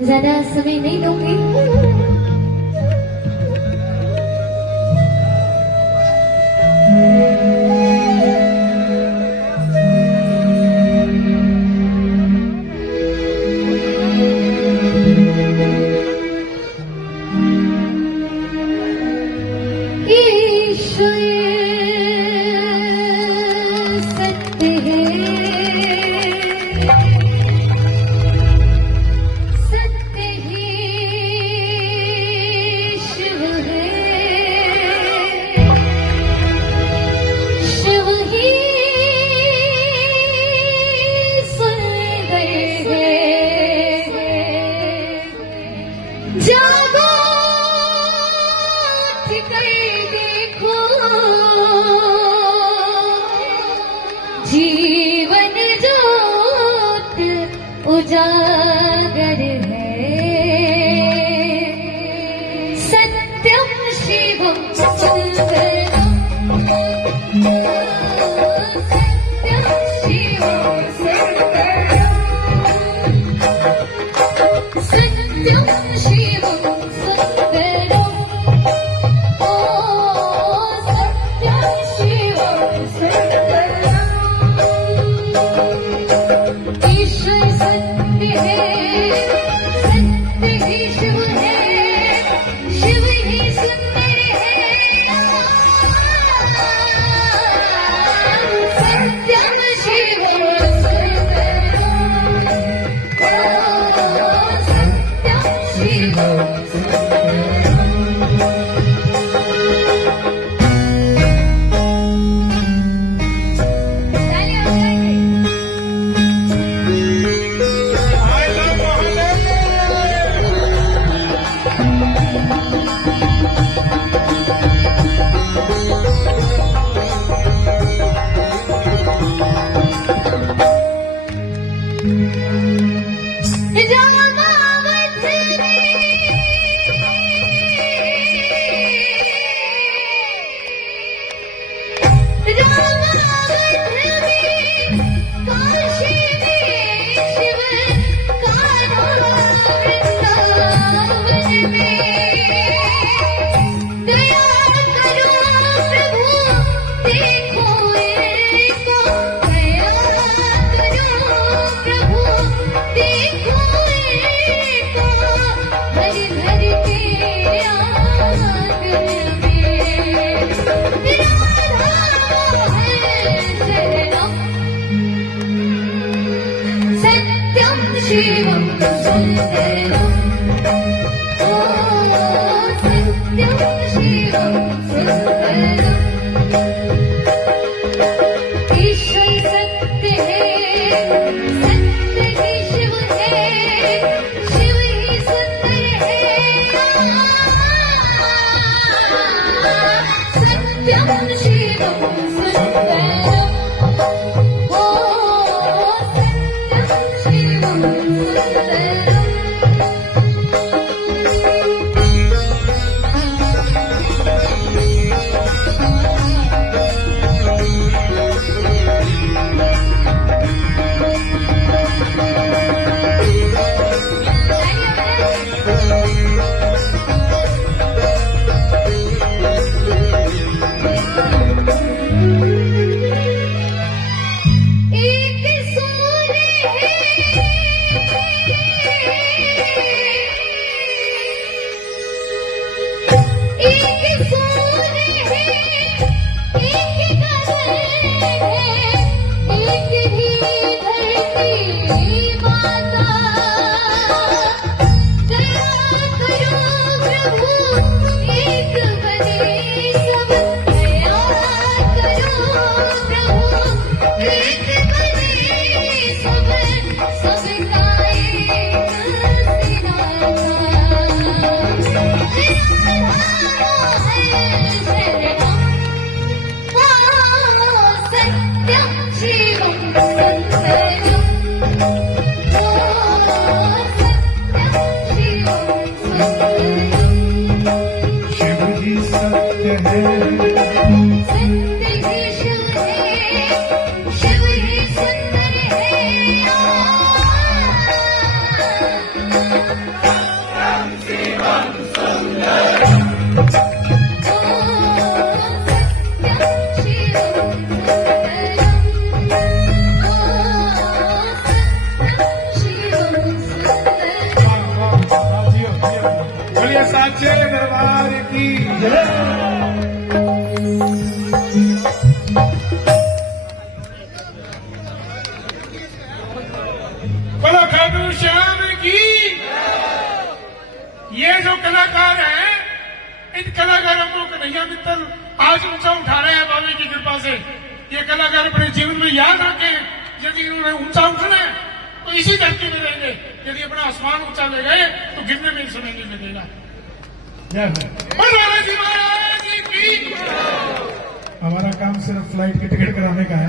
ज्यादा समय नहीं दूंगी। जीवन जोत उजागर है, सत्यम शिवम सुंदरम, सत्यम शिवम सुंदरम, सत्यम शिवम सुंदरम, ओ सत्यम शिवम सुंदरम। ईश्वर सत्य है, सत्य ही शिव है, शिव ही सुंदर है, सत्यम शिवम सुंदरम, सत्यम शिवम सुंदरम। शिवम सुंदरम, ओ सत्यम शिवम सुंदरम। ईश्वर सत्य है, सत्य ही शिव है, शिव ही सुंदर है, सत्यम शिवम सुंदरम, ओ सत्यम शिवम सुंदरम। बोलो खाटू श्याम की। ये जो कलाकार हैं, इन कलाकारों को कन्हैया मित्तल आज ऊंचा उठा रहे हैं बाबे की कृपा से। ये कलाकार अपने जीवन में याद रखें, यदि उन्होंने ऊंचा उठना है तो इसी धरती में रहेंगे, यदि अपना आसमान ऊंचा ले गए तो गिरने में समय नहीं लगेगा। महाराज की। हमारा काम सिर्फ फ्लाइट के टिकट कराने का है।